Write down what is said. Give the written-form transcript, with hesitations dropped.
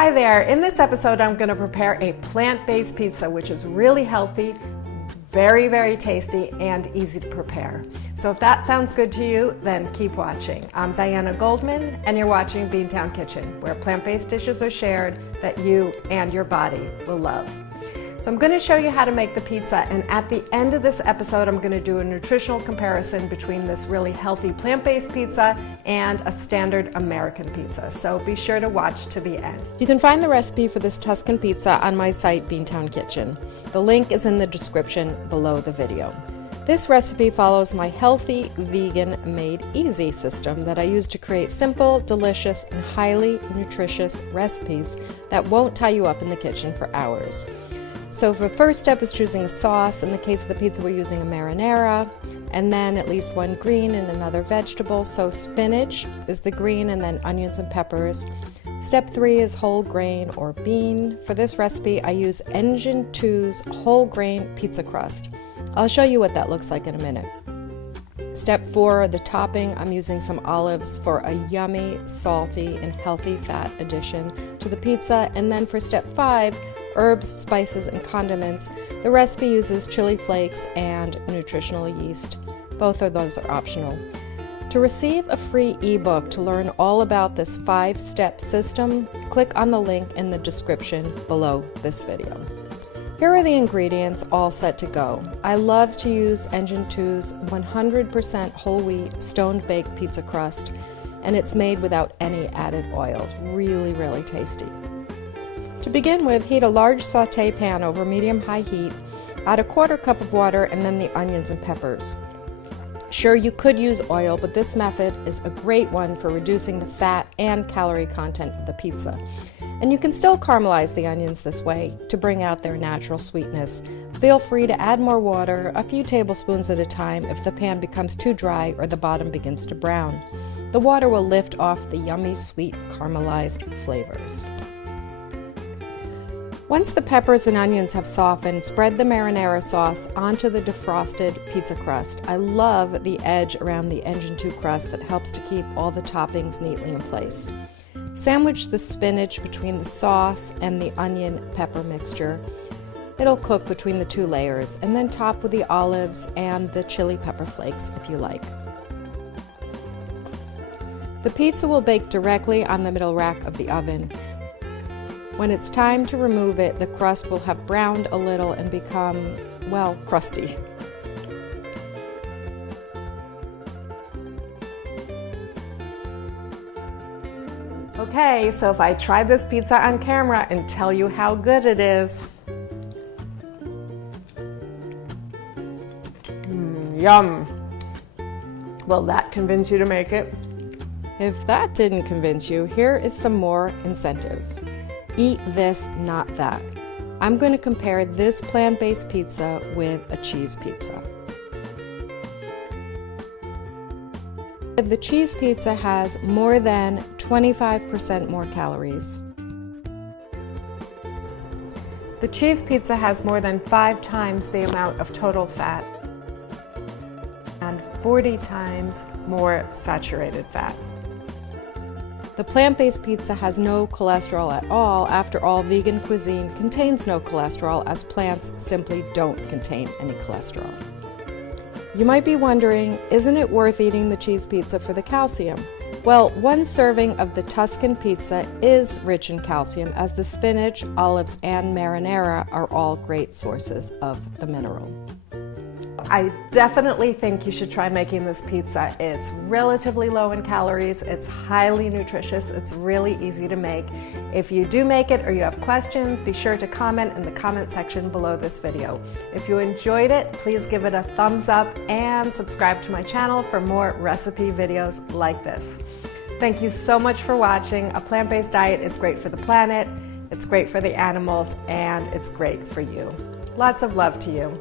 Hi there. In this episode, I'm going to prepare a plant-based pizza, which is really healthy, very, very tasty, and easy to prepare. So if that sounds good to you, then keep watching. I'm Diana Goldman, and you're watching Beantown Kitchen, where plant-based dishes are shared that you and your body will love. So I'm going to show you how to make the pizza, and at the end of this episode, I'm going to do a nutritional comparison between this really healthy plant-based pizza and a standard American pizza. So be sure to watch to the end. You can find the recipe for this Tuscan pizza on my site, Beantown Kitchen. The link is in the description below the video. This recipe follows my healthy, vegan, made easy system that I use to create simple, delicious, and highly nutritious recipes that won't tie you up in the kitchen for hours. So the first step is choosing a sauce. In the case of the pizza, we're using a marinara, and then at least one green and another vegetable. So spinach is the green, and then onions and peppers. Step 3 is whole grain or bean. For this recipe, I use Engine 2's whole grain pizza crust. I'll show you what that looks like in a minute. Step 4, the topping, I'm using some olives for a yummy, salty, and healthy fat addition to the pizza. And then for step 5, herbs, spices, and condiments. The recipe uses chili flakes and nutritional yeast. Both of those are optional. To receive a free ebook to learn all about this 5-step system, click on the link in the description below this video. Here are the ingredients all set to go. I love to use Engine 2's 100% whole wheat stone baked pizza crust, and it's made without any added oils. Really, really tasty. To begin with, heat a large sauté pan over medium-high heat, add a 1/4 cup of water, and then the onions and peppers. Sure, you could use oil, but this method is a great one for reducing the fat and calorie content of the pizza. And you can still caramelize the onions this way to bring out their natural sweetness. Feel free to add more water, a few tablespoons at a time, if the pan becomes too dry or the bottom begins to brown. The water will lift off the yummy, sweet, caramelized flavors. Once the peppers and onions have softened, spread the marinara sauce onto the defrosted pizza crust. I love the edge around the Engine 2 crust that helps to keep all the toppings neatly in place. Sandwich the spinach between the sauce and the onion pepper mixture. It'll cook between the 2 layers, and then top with the olives and the chili pepper flakes if you like. The pizza will bake directly on the middle rack of the oven. When it's time to remove it, the crust will have browned a little and become, well, crusty. Okay, so if I try this pizza on camera and tell you how good it is. Yum. Will that convince you to make it? If that didn't convince you, here is some more incentive. Eat this, not that. I'm going to compare this plant-based pizza with a cheese pizza. The cheese pizza has more than 25% more calories. The cheese pizza has more than 5 times the amount of total fat and 40 times more saturated fat. The plant-based pizza has no cholesterol at all. After all, vegan cuisine contains no cholesterol, as plants simply don't contain any cholesterol. You might be wondering, isn't it worth eating the cheese pizza for the calcium? Well, 1 serving of the Tuscan pizza is rich in calcium, as the spinach, olives, and marinara are all great sources of the mineral. I definitely think you should try making this pizza. It's relatively low in calories, it's highly nutritious, it's really easy to make. If you do make it or you have questions, be sure to comment in the comment section below this video. If you enjoyed it, please give it a thumbs up and subscribe to my channel for more recipe videos like this. Thank you so much for watching. A plant-based diet is great for the planet, it's great for the animals, and it's great for you. Lots of love to you.